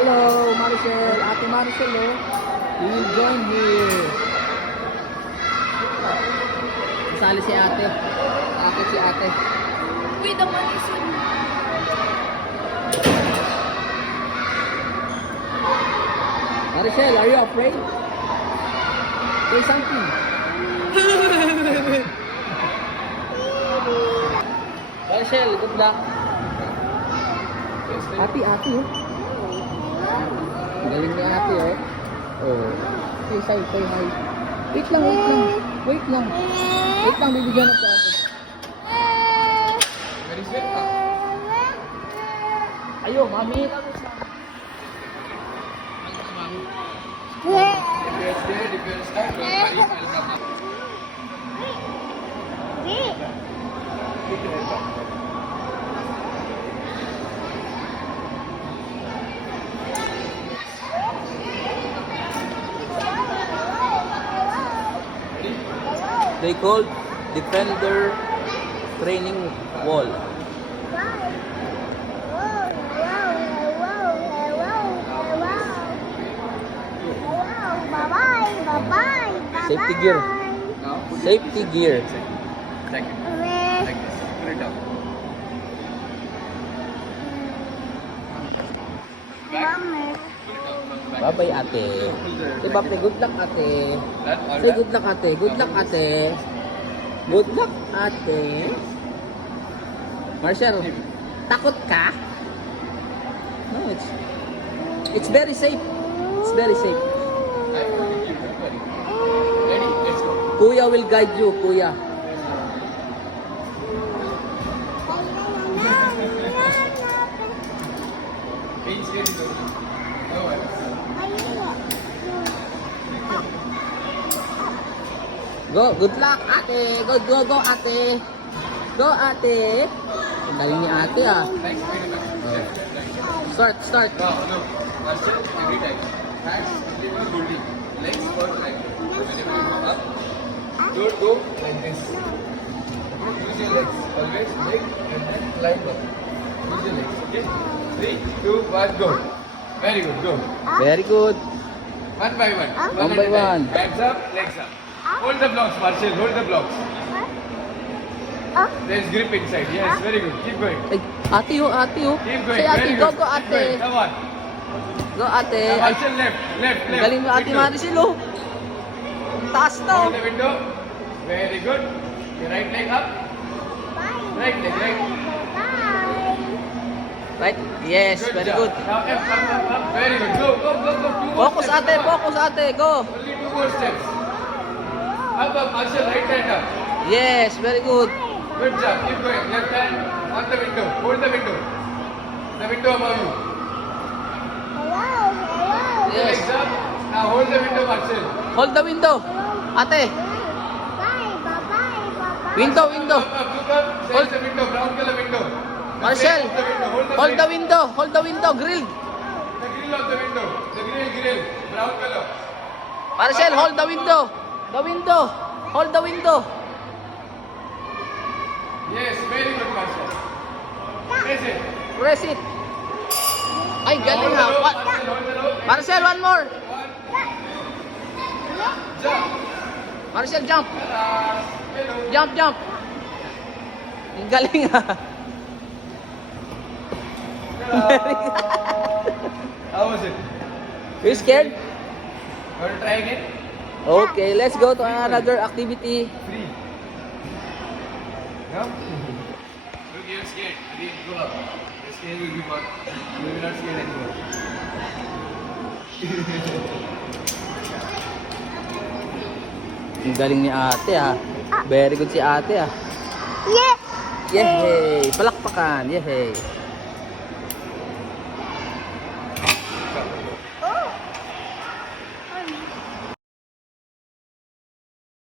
Hello, Maricel. Ate Maricel, oh. You will join here. Kasali si ate. Ate si ate. Wait, the money is on. Maricel, are you afraid? Say something. Maricel, good luck. Ate, oh. Galing na ate, oh. Oh. Say hi. Wait lang. Wait lang, bibigyan ng ate. Ayo, mami. They called Defender Training Wall. Safety gear. Safety gear. Like this. Put it down. Bye-bye, ate. Say, Bape, good luck, ate. Say, good luck, ate. Good luck, ate. Good luck, ate. Marcel, takot ka? No, it's very safe. It's very safe. Ready? Let's go. Kuya will guide you, kuya. Being scared is okay. No worries. Go, good luck, ate. Go, ate. Go, ate. Ang galing ni ate, ah. Next, wait a minute. Start. No. Marcel, every time. Hands, liver, holding. Legs first like this. Whenever you go up, don't go like this. Use your legs. Always leg and then climb up. Use your legs. Okay? 3, 2, 1, go. Very good. Go. Very good. One by one. One by at a time. one. Hands up, legs up. Hold the blocks, Marcel. Hold the blocks. There's grip inside. Yes, very good. Keep going. Ay, ate, oh. Keep going. Say, ate, Very go, good. go, Keep ate. going. Come on. Go, ate. Now, Ay, Marcel, left. ang galing ni ate Window. Maricel, oh. Ang taas na, oh. Open the window. Very good. Your right leg up. Right leg, right. Right? Yes, Good very job. good. Now up. Very good. Go. 2 more Focus, steps. ate, go. Only 2 more steps. Up, Marcel, right hand up. Yes, very good. Good job. Keep going. Left hand on the window. Hold the window. The window above you. Yes. Legs up. Now hold the window, Marcel. Hold the window. Ate, window. Look up. There's the window. Brown color window. The Marcel, frame of the window. hold the window, grilled. The grill of the window. The grill. Brown color. Marcel, hold the window. Hold the window. Yes, very good, Marcel. Press it. Press it. Ay, galing ha. Hold the rope. Marcel, one more. Jump. Marcel, jump. Hello. Jump. Ang galing ha. How was it? You scared? Want to try again? Okay, let's go to another activity. Free. No? Look, you're scared. Again, go up. You're scared, will be gone. You will not scared anymore. Ang galing ni ate ha. Very good si ate ha. Yes! Yehey! Palakpakan! Yehey!